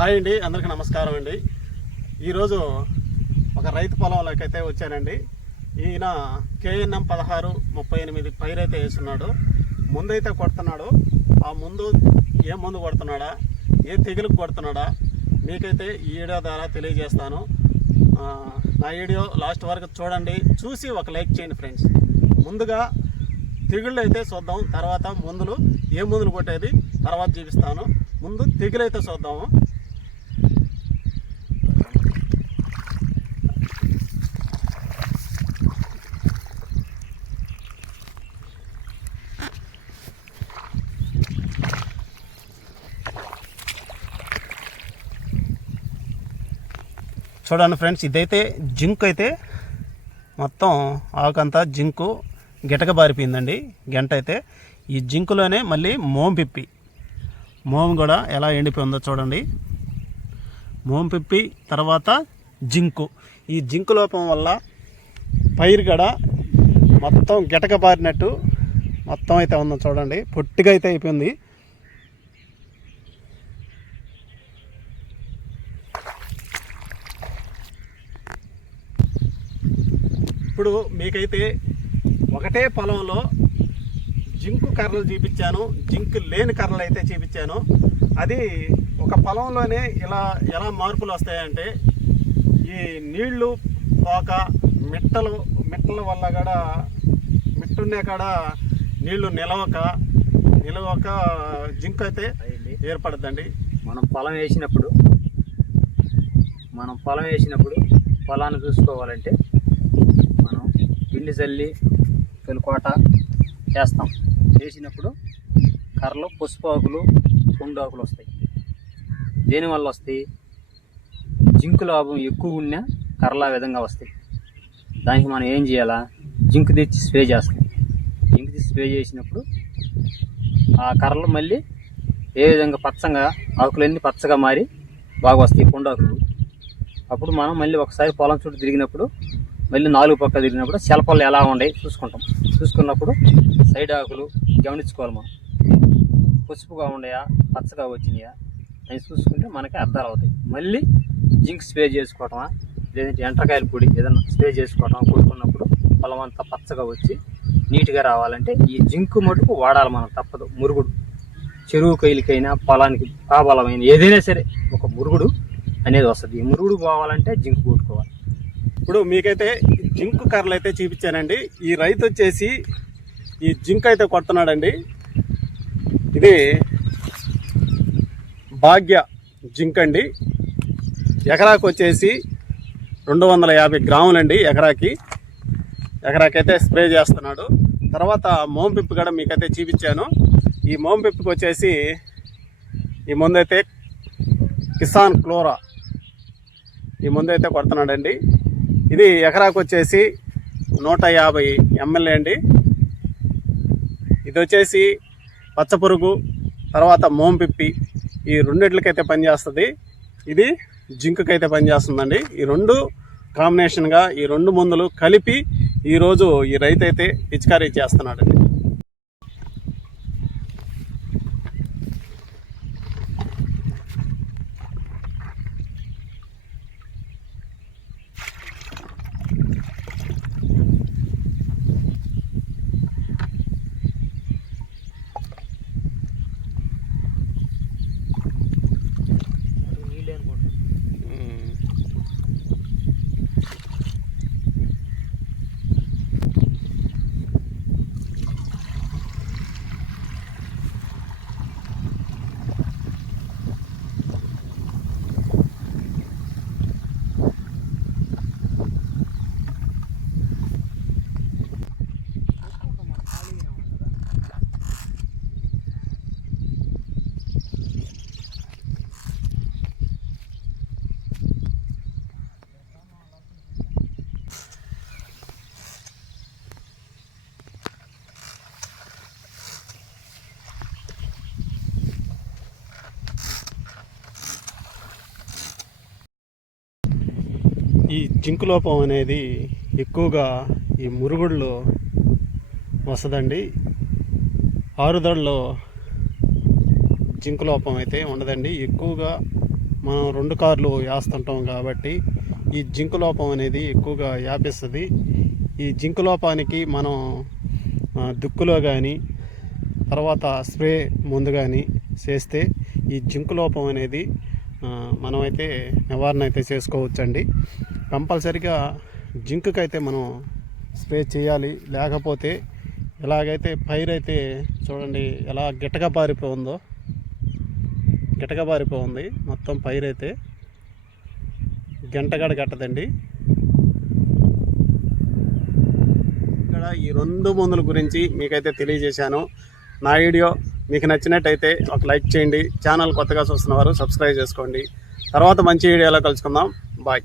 Hi అండి అందరికీ నమస్కారం అండి. ఈరోజు ఒక రైతు పొలంలోకి అయితే వచ్చానండి. ఈయన కేఎన్ఎం పదహారు ముప్పై ఎనిమిది పైరైతే వేస్తున్నాడు. ముందైతే కొడుతున్నాడు. ఆ ముందు ఏ ముందు కొడుతున్నాడా? ఏ తెగులుకు కొడుతున్నాడా? మీకైతే ఈ వీడియో ద్వారా తెలియజేస్తాను. ఆ, నా వీడియో లాస్ట్ వరకు చూడండి. చూసి ఒక లైక్ చేయండి ఫ్రెండ్స్. ముందుగా తెగుళ్ళు అయితే చూద్దాం. తర్వాత మందులు ఏ మందులు కొట్టేది? తర్వాత చూపిస్తాను. ముందు తెగులు అయితే చూద్దాము. చూడండి ఫ్రెండ్స్ ఇదైతే జింక్ అయితే మొత్తం ఆకంతా జింకు గిటక బారిపోయిందండి. గంట అయితే ఈ జింకులోనే మళ్ళీ మోం పిప్పి. మోం కూడా ఎలా ఎండిపోయిందో చూడండి. మోం పిప్పి తర్వాత జింకు. ఈ జింకు లోపం వల్ల పైరు కూడా మొత్తం గిటక బారినట్టు మొత్తం అయితే ఉందో చూడండి. పొట్టిగా అయితే అయిపోయింది. ఇప్పుడు మీకైతే ఒకటే పొలంలో జింకు కర్రలు చూపించాను జింక్ లేని కర్రలు అయితే చూపించాను. అది ఒక పొలంలోనే ఇలా ఎలా మార్పులు వస్తాయంటే ఈ నీళ్ళు పోక మిట్టలు మిట్టల వల్ల కూడా మిట్టున్నే కాడ నీళ్ళు నిలవక నిలవక జింక్ అయితే ఏర్పడద్దండి. మనం పొలం వేసినప్పుడు మనం పొలం వేసినప్పుడు పొలాన్ని చూసుకోవాలంటే మనం పిండి చల్లి తొలికోట చేస్తాం చేసినప్పుడు కర్రలు పసుపాకులు ఆకులు వస్తాయి. దేనివల్ల వస్తాయి? జింకు లాభం ఎక్కువ ఉన్న కర్రలు ఆ విధంగా వస్తాయి. దానికి మనం ఏం చేయాలా? జింక్ తెచ్చి స్ప్రే చేస్తాం. జింక్ తెచ్చి స్ప్రే చేసినప్పుడు ఆ కర్రలు మళ్ళీ ఏ విధంగా పచ్చగా ఆకులన్నీ పచ్చగా మారి బాగా వస్తాయి పుండాకులు అప్పుడు మనం మళ్ళీ ఒకసారి పొలం చుట్టూ తిరిగినప్పుడు మళ్ళీ నాలుగు పక్క తిరిగినప్పుడు శలపలు ఎలా ఉన్నాయి చూసుకుంటాం. చూసుకున్నప్పుడు సైడ్ ఆకులు గమనించుకోవాలి మనం. పసుపుగా ఉన్నాయా? పచ్చగా వచ్చినాయా? అని చూసుకుంటే మనకి అర్థాలు అవుతాయి. మళ్ళీ జింక్ స్ప్రే చేసుకోవటమా? లేదంటే ఎంటకాయల పొడి ఏదైనా స్ప్రే చేసుకోవటం కొడుకున్నప్పుడు పొలం అంతా పచ్చగా వచ్చి నీట్గా రావాలంటే ఈ జింకు మటుకు వాడాలి మనం తప్పదు. మురుగుడు. చెరువు కైలికైనా పొలానికి కాబలమైన ఏదైనా సరే ఒక మురుగుడు అనేది వస్తుంది. ఈ మురుగుడు పోవాలంటే జింక్ కొట్టుకోవాలి. ఇప్పుడు మీకైతే జింక్ కర్రలు అయితే చూపించానండి. ఈ రైతు వచ్చేసి ఈ జింక్ అయితే కొడుతున్నాడండి. ఇది భాగ్య జింక్ అండి. ఎకరాకు వచ్చేసి రెండు వందల యాభై గ్రాములండి ఎకరాకి. ఎకరాకైతే స్ప్రే చేస్తున్నాడు. తర్వాత మోంపిప్పు కూడా మీకైతే చూపించాను. ఈ మోంపిప్పుకి వచ్చేసి ఈ ముందైతే కిసాన్ క్లోరా ఈ ముందైతే కొడుతున్నాడండి. ఇది ఎకరాకు వచ్చేసి నూట యాభై ఎంఎల్ఏ అండి. ఇది వచ్చేసి పచ్చపురుగు తర్వాత మోంపిప్పి ఈ రెండిట్లకైతే పనిచేస్తుంది. ఇది జింకుకైతే పనిచేస్తుందండి. ఈ రెండు కాంబినేషన్గా ఈ రెండు మందులు కలిపి ఈరోజు ఈ రైతు అయితే పిచికారీ చేస్తున్నాడండి. ఈ జింకు లోపం అనేది ఎక్కువగా ఈ మురుగుడులో వస్తుందండి. ఆరుదడలో జింకు లోపం అయితే ఉండదండి. ఎక్కువగా మనం రెండు కార్లు వేస్తుంటాం కాబట్టి ఈ జింకు లోపం అనేది ఎక్కువగా వ్యాపిస్తుంది. ఈ జింకు లోపానికి మనం దుక్కులో కానీ తర్వాత స్ప్రే ముందు కానీ చేస్తే ఈ జింకు లోపం అనేది మనమైతే నివారణ అయితే చేసుకోవచ్చండి. కంపల్సరిగా జింక్కి అయితే మనం స్ప్రే చేయాలి. లేకపోతే ఎలాగైతే పైరు అయితే చూడండి ఎలా గిట్టగా పారిపోయిందో గిటక పారిపోయింది. మొత్తం పైరు అయితే గంటగడ గట్టదండి ఇక్కడ ఈ రెండు మందుల గురించి మీకైతే తెలియజేశాను. నా వీడియో మీకు నచ్చినట్టయితే ఒక లైక్ చేయండి. ఛానల్ కొత్తగా చూస్తున్నవారు సబ్స్క్రైబ్ చేసుకోండి. తర్వాత మంచి వీడియోలో కలుసుకుందాం. బాయ్.